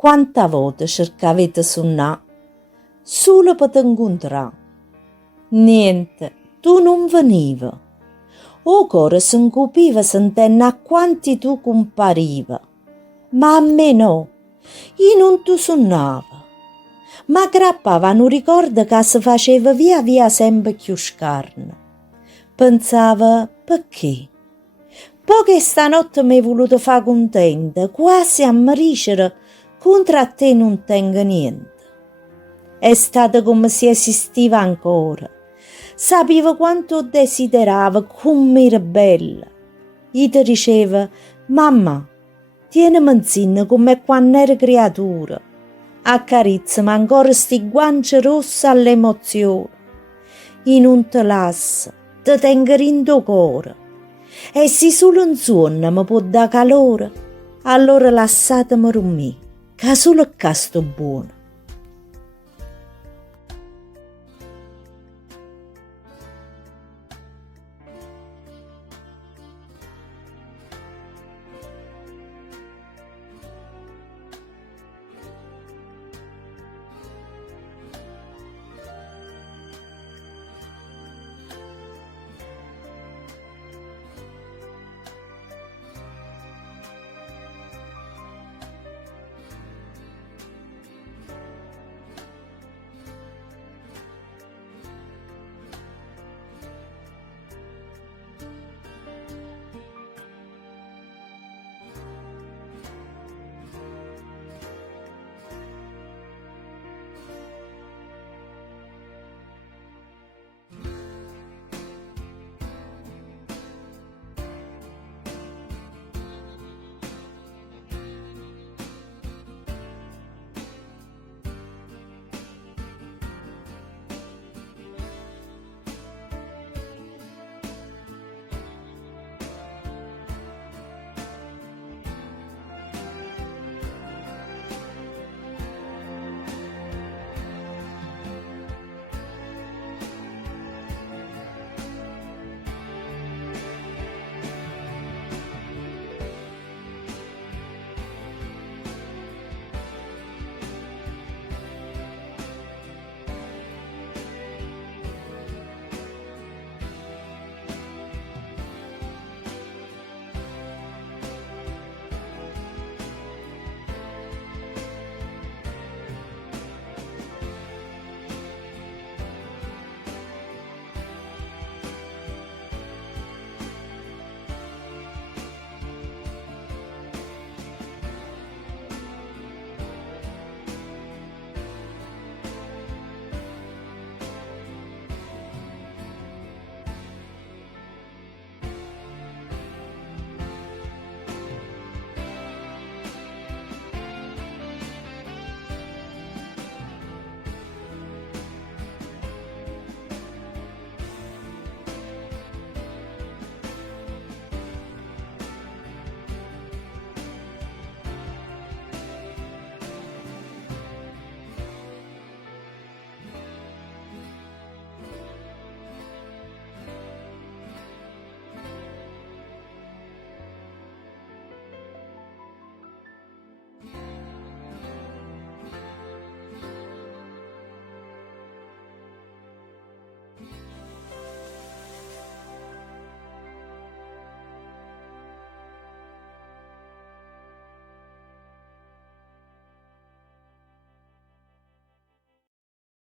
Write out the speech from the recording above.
quanta volte cercavete suonà, solo per t'incontrare. Niente, tu non veniva. O cuore s'incupiva sentendo a quanti tu compariva. Ma a me no, io non tu suonava. Ma aggrappava un ricordo che si faceva via via sempre più scarno. Pensava, perché? Poi che stanotte mi hai voluto fare contenta, quasi a maricere, contro a te non tengo niente. È stato come se esistiva ancora. Sapevo quanto desiderava, come era bella. Io ti diceva, mamma, tienimi insieme come quando ero creatura. Accarizzami ancora sti guance rosse all'emozione. Io non te lascio, ti tengo in tuo cuore. E se solo un suono mi può dare calore, allora lasciatemi me, che solo qua sto buono.